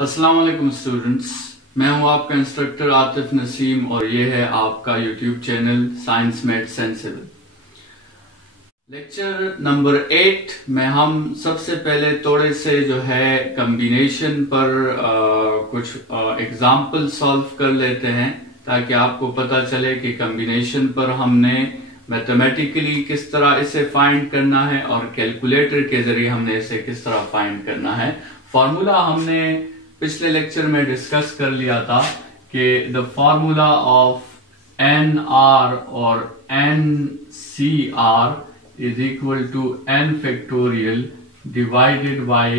अस्सलाम वालेकुम स्टूडेंट्स, मैं हूं आपका इंस्ट्रक्टर आतिफ नसीम और ये है आपका YouTube channel science made sensible. Lecture number 8 में हम सबसे पहले थोड़े से जो है कम्बिनेशन पर कुछ एग्जाम्पल सॉल्व कर लेते हैं ताकि आपको पता चले कि कम्बिनेशन पर हमने मैथमेटिकली किस तरह इसे फाइंड करना है और कैलकुलेटर के जरिए हमने इसे किस तरह फाइंड करना है। फॉर्मूला हमने पिछले लेक्चर में डिस्कस कर लिया था कि the formula of N R और N C R is equal to N factorial divided by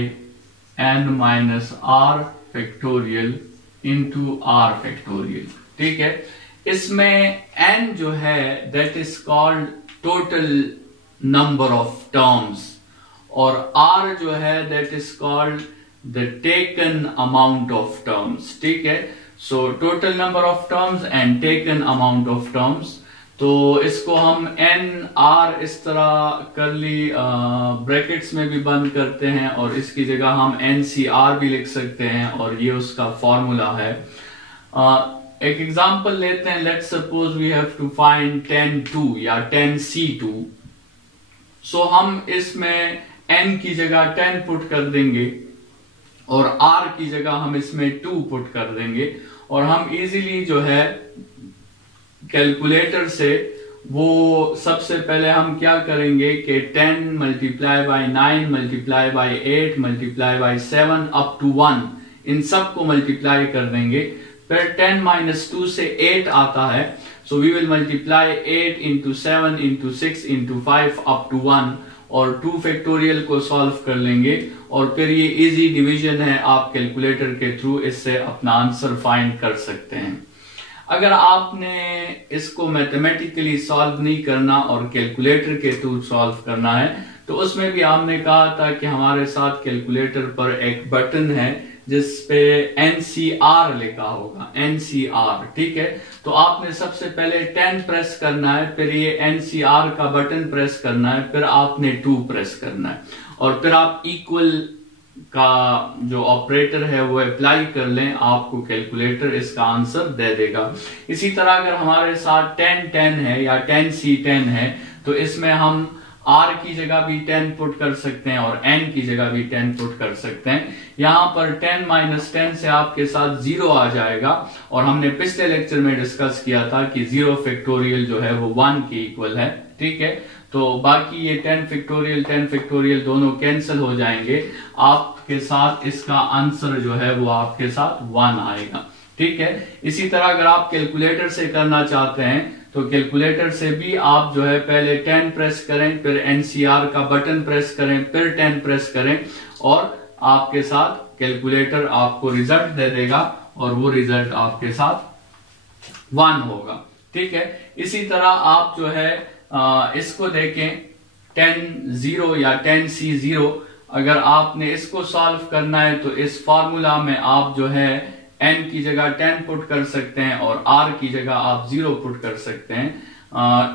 N minus R factorial into R factorial. ठीक है, इसमें n जो है that is called total number of terms और r जो है that is called the taken amount of terms. ठीक है, so total number of terms and taken amount of terms. तो इसको हम n r इस तरह करली ब्रैकेट्स में भी बंद करते हैं और इसकी जगह हम NCR भी लिख सकते हैं और ये उसका फॉर्मूला है। एक एग्जांपल लेते हैं, let's suppose we have to find 10(2) या 10(c2). सो हम इसमें n की जगह 10 पुट कर देंगे और r की जगह हम इसमें 2 पुट कर देंगे और हम इजीली जो है कैलकुलेटर से वो सबसे पहले हम क्या करेंगे कि 10 multiply by 9 multiply by 8 multiply by 7 up to 1 इन सब को मल्टीप्लाई कर देंगे। फिर 10 माइनस 2 से 8 आता है, so we will multiply 8 into 7 into 6 into 5 up to 1 और 2 फैक्टोरियल को सॉल्व कर लेंगे और फिर ये इजी डिवीजन है, आप कैलकुलेटर के थ्रू इससे अपना आंसर फाइंड कर सकते हैं। अगर आपने इसको मैथमेटिकली सॉल्व नहीं करना और कैलकुलेटर के थ्रू सॉल्व करना है तो उसमें भी हमने कहा था कि हमारे साथ कैलकुलेटर पर एक बटन है जिसपे NCR लिखा होगा, NCR। ठीक है, तो आपने सबसे पहले 10 प्रेस करना है, फिर ये NCR का बटन प्रेस करना है, फिर आपने 2 प्रेस करना है और फिर आप इक्वल का जो ऑपरेटर है वो अप्लाई कर लें, आपको कैलकुलेटर इसका आंसर दे देगा। इसी तरह अगर हमारे साथ 10(10) है या 10(c10) है तो इसमें हम r की जगह भी 10 पुट कर सकते हैं और n की जगह भी 10 पुट कर सकते हैं। यहां पर 10 माइनस 10 से आपके साथ 0 आ जाएगा और हमने पिछले लेक्चर में डिस्कस किया था कि 0 फैक्टोरियल जो है वो 1 के इक्वल है। ठीक है, तो बाकी ये 10 फैक्टोरियल दोनों कैंसिल हो जाएंगे, आपके साथ इसका आंसर जो है वो आपके साथ 1 आएगा। ठीक है, इसी तरह अगर आप कैलकुलेटर से करना चाहते हैं तो कैलकुलेटर से भी आप जो है पहले 10 प्रेस करें, फिर NCR का बटन प्रेस करें, फिर 10 प्रेस करें और आपके साथ कैलकुलेटर आपको रिजल्ट दे देगा और वो रिजल्ट आपके साथ 1 होगा। ठीक है, इसी तरह आप जो है इसको देखें 10(0) या 10(c0), अगर आपने इसको सॉल्व करना है तो इस फॉर्मूला में आप जो है n की जगह 10 पुट कर सकते हैं और r की जगह आप 0 पुट कर सकते हैं।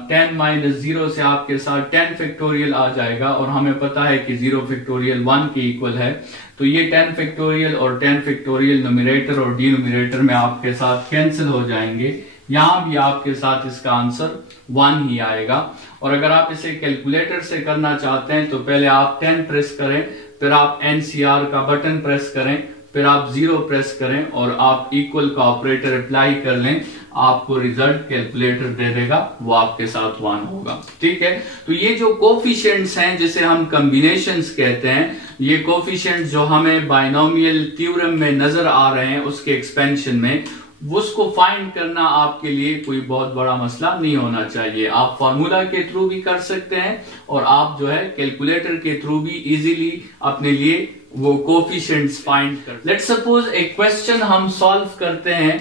10 माइनस 0 से आपके साथ 10 फैक्टोरियल आ जाएगा और हमें पता है कि 0 फैक्टोरियल 1 के इक्वल है, तो ये 10 फैक्टोरियल और 10 फैक्टोरियल न्यूमरेटर और डिनोमिनेटर में आपके साथ कैंसिल हो जाएंगे। यहां भी आपके साथ इसका आंसर 1 ही आएगा। और अगर आप इसे कैलकुलेटर से करना चाहते हैं तो पहले आप 10 प्रेस करें, फिर आप NCR का बटन प्रेस करें, फिर आप 0 प्रेस करें और आप इक्वल का ऑपरेटर अप्लाई कर लें, आपको रिजल्ट कैलकुलेटर दे देगा, वो आपके साथ 1 होगा। ठीक है, तो ये जो कोफिशिएंट्स हैं जिसे हम कॉम्बिनेशंस कहते हैं, ये कोफिशिएंट्स जो हमें बाइनोमियल थ्योरम में नजर आ रहे हैं उसके एक्सपेंशन में, उसको फाइंड करना आपके लिए कोई बहुत बड़ा मसला नहीं होना चाहिए। आप फार्मूला के थ्रू भी कर सकते हैं और आप जो है कैलकुलेटर के थ्रू भी इजीली अपने लिए वो कोफिशिएंट्स फाइंड कर। लेट्स सपोज एक क्वेश्चन हम सॉल्व करते हैं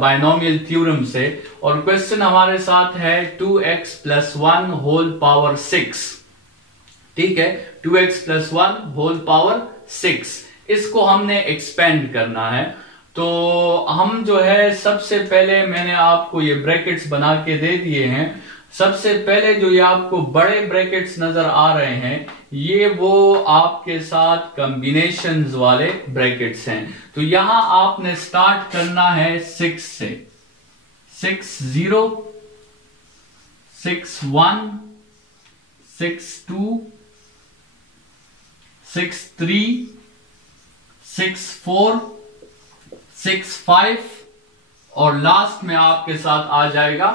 बाइनोमियल थ्योरम से और क्वेश्चन हमारे साथ है 2x प्लस 1 होल पावर 6। ठीक है, 2x प्लस 1 होल पावर 6, इसको हमने एक्सपेंड करना है। तो हम जो है सबसे पहले मैंने आपको ये ब्रैकेट्स बना के दे दिए हैं, सबसे पहले जो ये आपको बड़े ब्रैकेट्स नजर आ रहे हैं, ये वो आपके साथ कॉम्बिनेशंस वाले ब्रैकेट्स हैं। तो यहां आपने स्टार्ट करना है 6 से, 6 0 6 1 6 2 6 3 6 4 6 5 और लास्ट में आपके साथ आ जाएगा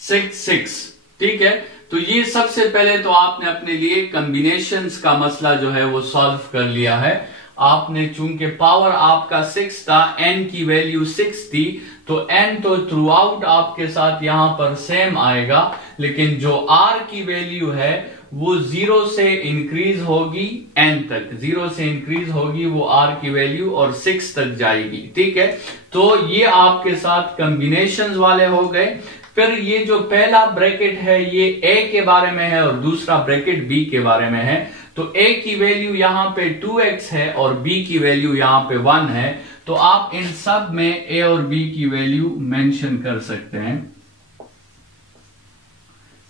6 6। ठीक है, तो ये सबसे पहले तो आपने अपने लिए कॉम्बिनेशंस का मसला जो है वो सॉल्व कर लिया है। आपने चूंकि पावर आपका 6 था, n की वैल्यू 6 थी, तो n तो थ्रू आउट आपके साथ यहां पर सेम आएगा, लेकिन जो r की वैल्यू है वो 0 से इंक्रीज होगी n तक, 0 से इंक्रीज होगी वो r की वैल्यू और 6 तक जाएगी। ठीक है, तो ये आपके साथ कॉम्बिनेशंस वाले हो गए। फिर ये जो पहला ब्रैकेट है ये a के बारे में है और दूसरा ब्रैकेट b के बारे में है। तो a की वैल्यू यहां पे 2x है और b की वैल्यू यहां पे 1 है। तो आप इन सब में a और b की वैल्यू मेंशन कर सकते हैं।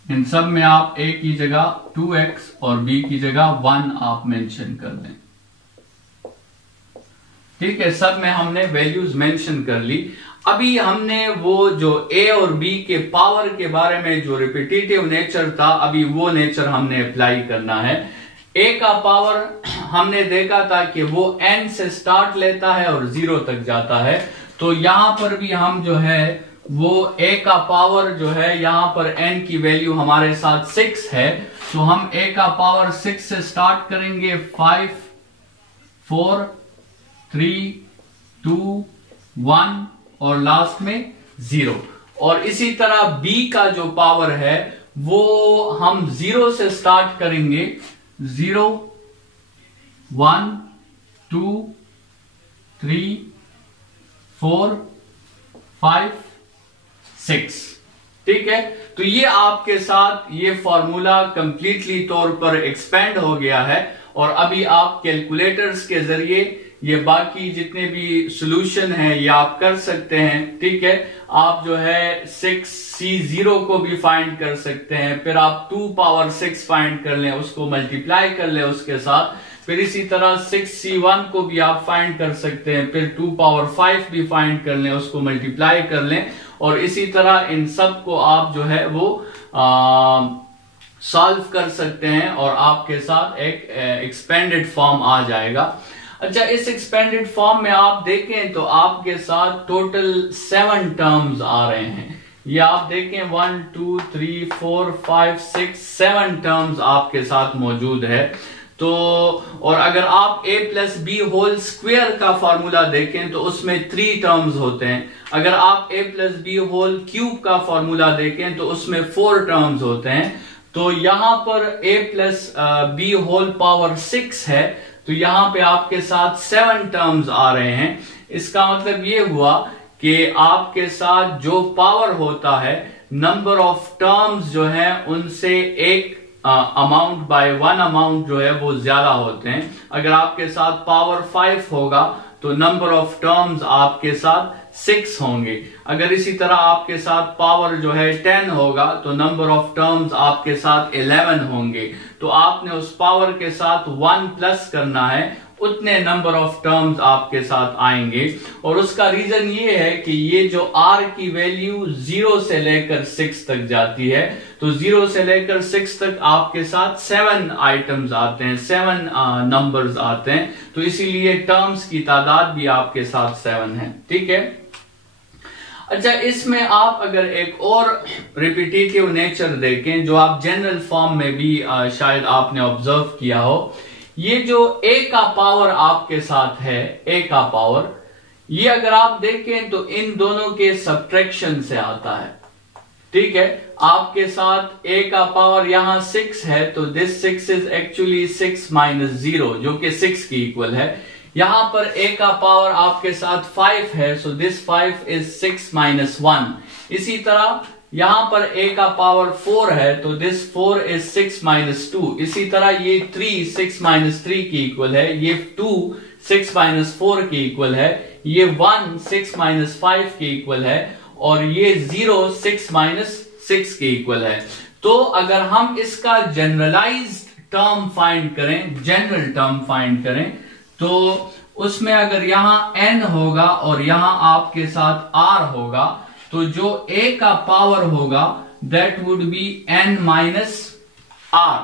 इन सब में आप a की जगह 2x और b की जगह 1 आप मेंशन कर दें। ठीक है, सब में हमने वैल्यूज मेंशन कर ली। अभी हमने वो जो a और b के पावर के बारे में जो रिपीटेटिव नेचर था, अभी वो नेचर हमने अप्लाई करना है। a का पावर हमने देखा था कि वो n से स्टार्ट लेता है और 0 तक जाता है। तो यहां पर भी हम जो है वो a का पावर जो है यहां पर n की वैल्यू हमारे साथ 6 है, तो हम a का पावर 6 से स्टार्ट करेंगे, 5 4 3 2 1 और लास्ट में 0। और इसी तरह b का जो पावर है वो हम 0 से स्टार्ट करेंगे, 0 1 2 3 4 5 6। ठीक है, तो ये आपके साथ ये फॉर्मूला कंप्लीटली तौर पर एक्सपेंड हो गया है और अभी आप कैलकुलेटर्स के जरिए ये बाकी जितने भी सॉल्यूशन है ये आप कर सकते हैं। ठीक है, आप जो है 6c0 को भी फाइंड कर सकते हैं, फिर आप 2 पावर 6 फाइंड कर लें, उसको मल्टीप्लाई कर लें उसके साथ, फिर इसी तरह 6c1 को भी आप फाइंड कर सकते हैं, फिर 2 पावर 5 भी फाइंड कर लें, उसको मल्टीप्लाई कर लें, और इसी तरह इन सब को आप जो है वो सॉल्व कर सकते हैं और आपके साथ एक एक्सपेंडेड फॉर्म आ जाएगा। अच्छा, इस एक्सपेंडेड फॉर्म में आप देखें तो आपके साथ टोटल 7 टर्म्स आ रहे हैं। ये आप देखें 1 2 3 4 5 6 7 टर्म्स आपके साथ मौजूद है। तो और अगर आप a plus B whole square का फॉर्मूला देखें तो उसमें 3 टर्म्स होते हैं। अगर आप a plus B whole cube का फॉर्मूला देखें तो उसमें 4 टर्म्स होते हैं। तो यहां पर a plus B whole power 6 है, तो यहां पे आपके साथ 7 टर्म्स आ रहे हैं। इसका मतलब ये हुआ कि आपके साथ जो पावर होता है, नंबर ऑफ टर्म्स जो है उनसे एक अमाउंट बाय 1 अमाउंट जो है वो ज्यादा होते हैं। अगर आपके साथ पावर 5 होगा तो नंबर ऑफ टर्म्स आपके साथ 6 होंगे। अगर इसी तरह आपके साथ पावर जो है 10 होगा तो नंबर ऑफ टर्म्स आपके साथ 11 होंगे। तो आपने उस पावर के साथ 1 प्लस करना है, उतने नंबर ऑफ टर्म्स आपके साथ आएंगे। और उसका रीजन ये है कि ये जो r की वैल्यू 0 से लेकर 6 तक जाती है, तो 0 से लेकर 6 तक आपके साथ 7 आइटम्स आते हैं, 7 नंबर्स आते हैं, तो इसीलिए टर्म्स की तादाद भी आपके साथ 7 है। ठीक है, अच्छा, इसमें आप अगर एक और रिपीटेटिव नेचर देखें जो आप जनरल फॉर्म में भी शायद आपने ऑब्जर्व किया हो, ये जो a का पावर आपके साथ है, a का पावर, ये अगर आप देखें तो इन दोनों के सब्ट्रैक्शन से आता है। ठीक है, आपके साथ a का पावर यहां 6 है, तो दिस 6 इज एक्चुअली 6 माइनस 0 जो कि 6 की इक्वल है। यहां पर a का पावर आपके साथ 5 है, सो दिस 5 इज 6 माइनस 1। इसी तरह यहां पर a का पावर 4 है, तो दिस 4 इज 6 माइनस 2। इसी तरह ये 3 6 माइनस 3 की इक्वल है, ये 2 6 माइनस 4 की इक्वल है, ये 1 6 माइनस 5 की इक्वल है, और ये 0 6 माइनस 6 के इक्वल है। तो अगर हम इसका जनरलाइज्ड टर्म फाइंड करें, जनरल टर्म फाइंड करें, तो उसमें अगर यहां n होगा और यहां आपके साथ r होगा, तो जो a का पावर होगा that would be n minus r।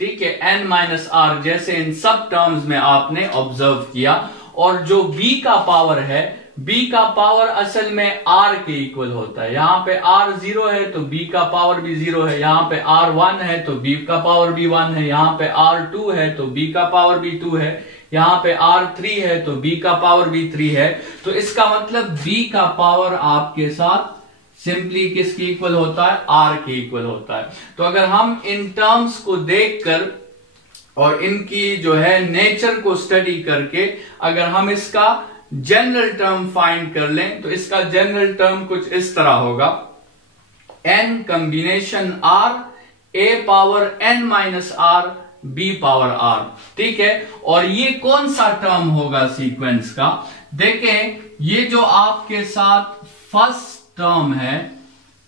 ठीक है, n माइनस r, जैसे इन सब टर्म्स में आपने ऑब्जर्व किया। और जो b का पावर है, b का पावर असल में r के इक्वल होता है। यहां पे r 0 है तो b का पावर भी 0 है, यहां पे r 1 है तो b का पावर भी 1 है, यहां पे r 2 है तो b का पावर भी 2 है, यहां पे r 3 है तो b का पावर भी 3 है। तो इसका मतलब b का पावर आपके साथ सिंपली किसके इक्वल होता है, r के इक्वल होता है। तो अगर हम इन टर्म्स को देखकर और इनकी जो है नेचर को स्टडी करके अगर हम इसका जनरल टर्म फाइंड कर लें, तो इसका जनरल टर्म कुछ इस तरह होगा, n combination r, a power n minus r, b power r। ठीक है, और ये कौन सा टर्म होगा सीक्वेंस का? देखें, ये जो आपके साथ फर्स्ट टर्म है,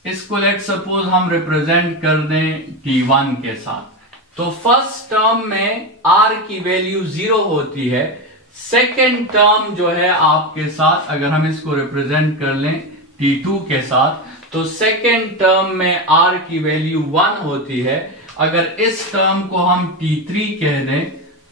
इसको लेट सपोज हम रिप्रेजेंट कर दें t1 के साथ। तो फर्स्ट टर्म में r की वैल्यू 0 होती है। सेकेंड टर्म जो है आपके साथ, अगर हम इसको रिप्रेजेंट कर लें t2 के साथ, तो सेकेंड टर्म में r की वैल्यू 1 होती है। अगर इस टर्म को हम t3 कह दें,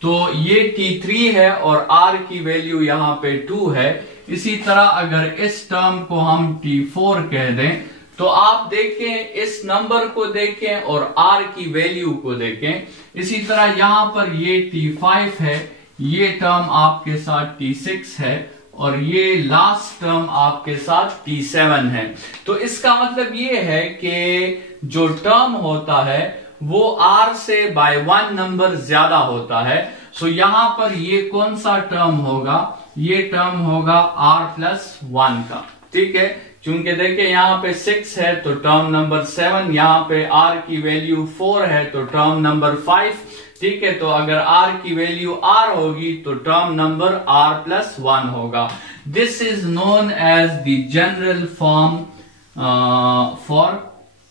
तो ये t3 है और r की वैल्यू यहां पे 2 है। इसी तरह अगर इस टर्म को हम t4 कह दें, तो आप देखें, इस नंबर को देखें और r की वैल्यू को देखें। इसी तरह यहां पर ये t5 है, ये टर्म आपके साथ t6 है और ये लास्ट टर्म आपके साथ t7 है। तो इसका मतलब ये है कि जो टर्म होता है वो r से बाय 1 नंबर ज्यादा होता है। सो यहां पर ये कौन सा टर्म होगा? ये टर्म होगा r+1 का। ठीक है, चूंकि देखिए यहां पे 6 है तो टर्म नंबर 7, यहां पे r की वैल्यू 4 है तो टर्म नंबर 5। ठीक है, तो अगर r की वैल्यू r होगी तो टर्म नंबर r+1 होगा। This is known as the general form for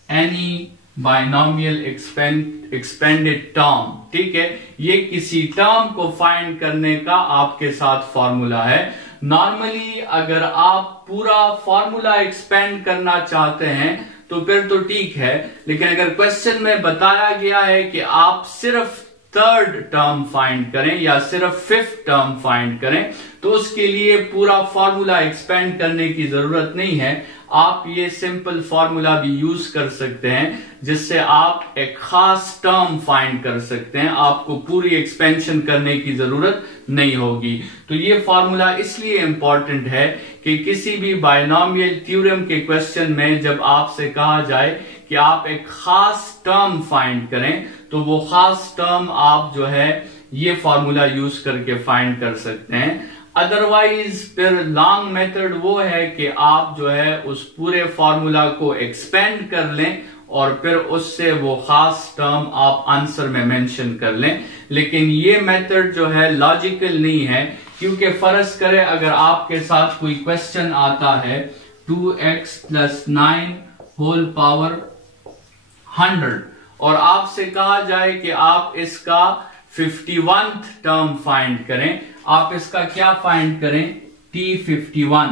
any binomial expanded term. ठीक है, ये किसी टर्म को फाइंड करने का आपके साथ फॉर्मूला है। नॉर्मली अगर आप पूरा फॉर्मूला एक्सपेंड करना चाहते हैं तो फिर तो ठीक है, लेकिन अगर क्वेश्चन में बताया गया है कि आप सिर्फ थर्ड टर्म फाइंड करें या सिर्फ फिफ्थ टर्म फाइंड करें, तो उसके लिए पूरा फॉर्मूला एक्सपेंड करने की जरूरत नहीं है। आप ये सिंपल फॉर्मूला भी यूज कर सकते हैं जिससे आप एक खास टर्म फाइंड कर सकते हैं, आपको पूरी एक्सपेंशन करने की जरूरत नहीं होगी। तो ये फॉर्मूला इसलिए इंपॉर्टेंट है कि किसी भी बाइनोमियल थ्योरम के क्वेश्चन में जब आपसे कहा जाए कि आप एक खास टर्म फाइंड करें, तो वो खास टर्म आप जो है ये फॉर्मूला यूज करके फाइंड कर सकते हैं। अदरवाइज फिर लॉन्ग मेथड वो है कि आप जो है उस पूरे फॉर्मूला को एक्सपेंड कर लें और फिर उससे वो खास टर्म आप आंसर में मेंशन कर लें। लेकिन ये मेथड जो है लॉजिकल नहीं है, क्योंकि फर्ज करें अगर आपके साथ कोई क्वेश्चन आता है 2x + 9 होल पावर 100 और आपसे कहा जाए कि आप इसका 51th टर्म फाइंड करें, आप इसका क्या फाइंड करें? t51।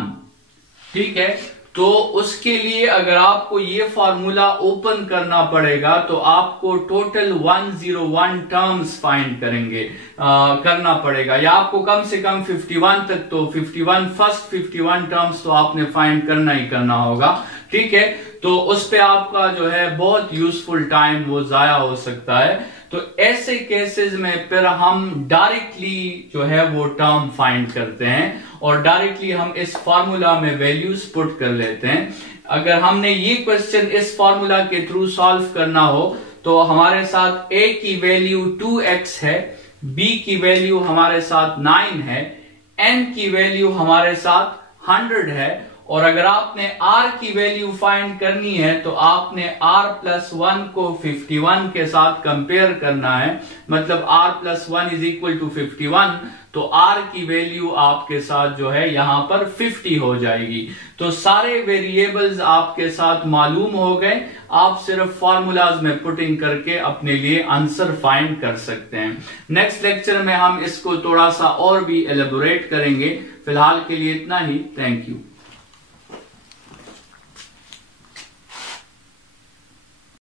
ठीक है, तो उसके लिए अगर आपको ये फॉर्मूला ओपन करना पड़ेगा तो आपको टोटल 101 टर्म्स फाइंड करना पड़ेगा, या आपको कम से कम 51 तक, तो 51 फर्स्ट 51 टर्म्स तो आपने फाइंड करना ही करना होगा। ठीक है, तो उस पे आपका जो है बहुत यूजफुल टाइम वो जाया हो सकता है। तो ऐसे केसेस में फिर हम डायरेक्टली जो है वो टर्म फाइंड करते हैं और डायरेक्टली हम इस फॉर्मूला में वैल्यूज पुट कर लेते हैं। अगर हमने ये क्वेश्चन इस फॉर्मूला के थ्रू सॉल्व करना हो तो हमारे साथ a की वैल्यू 2x है, b की वैल्यू हमारे साथ 9 है, n की वैल्यू हमारे साथ 100 है और अगर आपने r की वैल्यू फाइंड करनी है तो आपने r+1 को 51 के साथ कंपेयर करना है, मतलब r+1 इज इक्वल टू 51, तो r की वैल्यू आपके साथ जो है यहां पर 50 हो जाएगी। तो सारे वेरिएबल्स आपके साथ मालूम हो गए, आप सिर्फ फॉर्मूलाज में पुटिंग करके अपने लिए आंसर फाइंड कर सकते हैं। नेक्स्ट लेक्चर में हम इसको थोड़ा सा और भी एलेबोरेट करेंगे। फिलहाल के लिए इतना ही। Thank you.